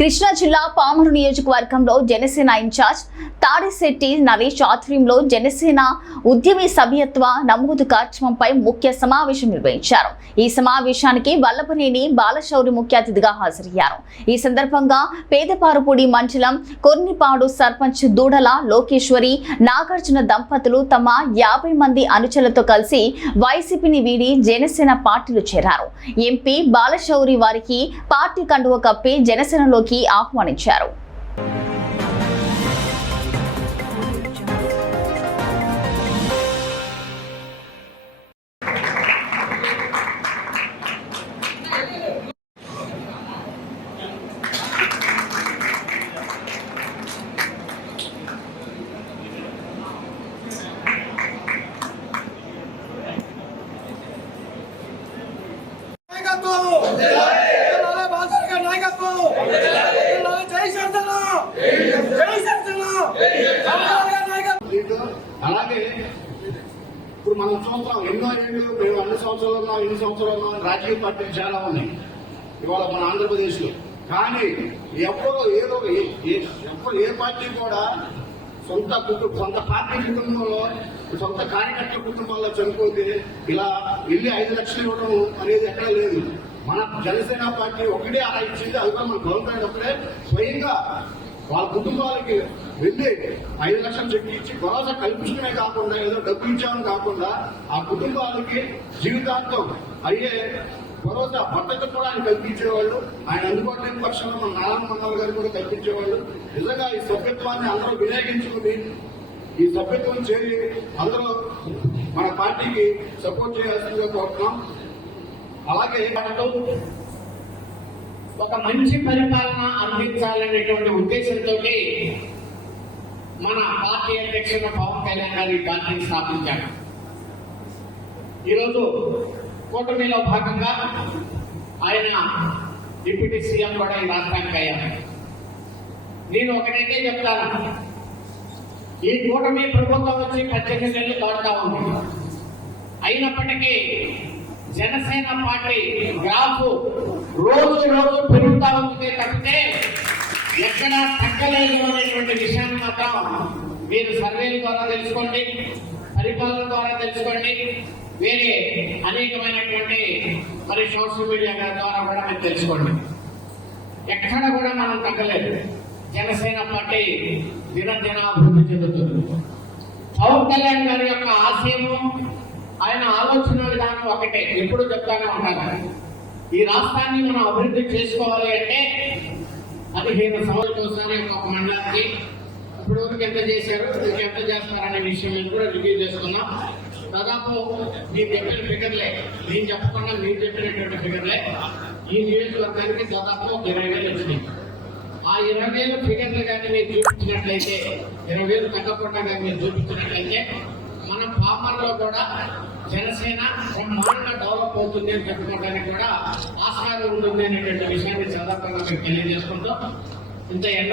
కృష్ణా జిల్లా పామరు నియోజకవర్గంలో జనసేన ఇన్ఛార్జ్ తాడిశెట్టి నరేష్ ఆధ్వర్యంలో జనసేన ఉద్యమి సభ్యత్వ నమోదు కార్యక్రమంపై ముఖ్య సమావేశం నిర్వహించారు. ఈ సమావేశానికి వల్లభనేని బాలశౌరి ముఖ్య అతిథిగా హాజరయ్యారు. ఈ సందర్భంగా పేదపారుపూడి మండలం కొర్నిపాడు సర్పంచ్ దూడల లోకేశ్వరి నాగార్జున దంపతులు తమ 50 మంది అనుచరులతో కలిసి వైసీపీని వీడి జనసేన పార్టీలో చేరారు. ఎంపీ బాలశౌరి వారికి పార్టీ కండువ కప్పి జనసేనలోకి ఆహ్వానించారు. అలాగే ఇప్పుడు మనం చూస్తాం ఎన్నో ఏళ్ళు మేము అన్ని సంవత్సరాలు ఎన్ని సంవత్సరాలు రాజకీయ పార్టీలు చాలా ఉన్నాయి ఇవాళ మన ఆంధ్రప్రదేశ్ లో. కానీ ఎప్పుడు ఏదో ఏ పార్టీ కూడా సొంత పార్టీ కుటుంబంలో సొంత కార్యకర్తల కుటుంబాల్లో చనిపోతే ఇలా వెళ్ళి 5 లక్షలు ఇవ్వడం అనేది ఎక్కడా లేదు. మన జనసేన పార్టీ ఒకటే అలా ఇచ్చింది. అది కూడా మన గవర్నమెంట్ ఒకటే స్వయంగా వాళ్ళ కుటుంబాలకి వెళ్ళి 5 లక్షలు చెక్ ఇచ్చి భరోసా కల్పించడమే కాకుండా ఏదో డబ్బు ఇచ్చామని కాకుండా ఆ కుటుంబాలకి జీవితాంతం అయ్యే భరోసా భద్రత కూడా ఆయన కల్పించేవాళ్ళు. ఆయన అందుబాటులో లేని పక్షంలో మన నారాయణ మండల్ గారు కూడా కల్పించేవాళ్ళు. నిజంగా ఈ సభ్యత్వాన్ని అందరూ వినియోగించుకుని ఈ సభ్యత్వం చేరి అందరూ మన పార్టీకి సపోర్ట్ చేయాల్సిందిగా కోరుతున్నాం. అలాగే ఒక మంచి పరిపాలన అందించాలనేటువంటి ఉద్దేశంతో మన పార్టీ అధ్యక్షుడు పవన్ కళ్యాణ్ గారు ఈ పార్టీని స్థాపించారు. ఈరోజు కూటమిలో భాగంగా ఆయన డిప్యూటీ సీఎం కూడా ఈ రాష్ట్రానికి అయ్యారు. నేను ఒకటైతే చెప్తాను, ఈ కూటమి ప్రభుత్వం వచ్చి 18 నెలలు దాటుతా ఉంది. అయినప్పటికీ జనసేన పార్టీ గ్రాఫ్ రోజు పెరుగుతా ఉంది తప్పితే ఎక్కడ తగ్గలేదు అనేటువంటి విషయాన్ని మాత్రం మీరు సర్వేల ద్వారా తెలుసుకోండి, పరిపాలన ద్వారా తెలుసుకోండి, వేరే అనేకమైనటువంటి మరి సోషల్ మీడియా ద్వారా కూడా మీరు తెలుసుకోండి. ఎక్కడ కూడా మనం తగ్గలేదు. జనసేన పార్టీ దినదినాభివృద్ధి చెందుతుంది. పవన్ కళ్యాణ్ గారి యొక్క ఆశయము, ఆయన ఆలోచన విధానం ఒకటే, ఎప్పుడు చెప్తానే ఉంటారు. ఈ రాష్ట్రాన్ని మనం అభివృద్ధి చేసుకోవాలి అంటే 15 సంవత్సరాల కోసమే ఒక మండలానికి ఇప్పుడు వరకు ఎంత చేశారు, ఎంత చేస్తారనే విషయం కూడా రివ్యూ చేసుకున్నాం. దాదాపు మీరు చెప్పిన ఫిగర్లే, నేను చెప్పకుండా మీరు చెప్పినటువంటి ఫిగర్లే ఈ నియోజకవర్గానికి దాదాపు 20,000 వచ్చినాయి. ఆ 20,000 ఫిగర్లు కానీ మీరు చూపించినట్లయితే, 20,000 తగ్గకుండా కానీ మీరు చూపించినట్లయితే మన పామర్లో కూడా జనసేన బ్రహ్మాండంగా డెవలప్ అవుతుంది అని చెప్పుకోవడానికి కూడా ఆస్కారం ఉంటుంది అనేటువంటి విషయాన్ని సందర్భంగా మీకు తెలియజేసుకుంటాం. ఇంత ఎండ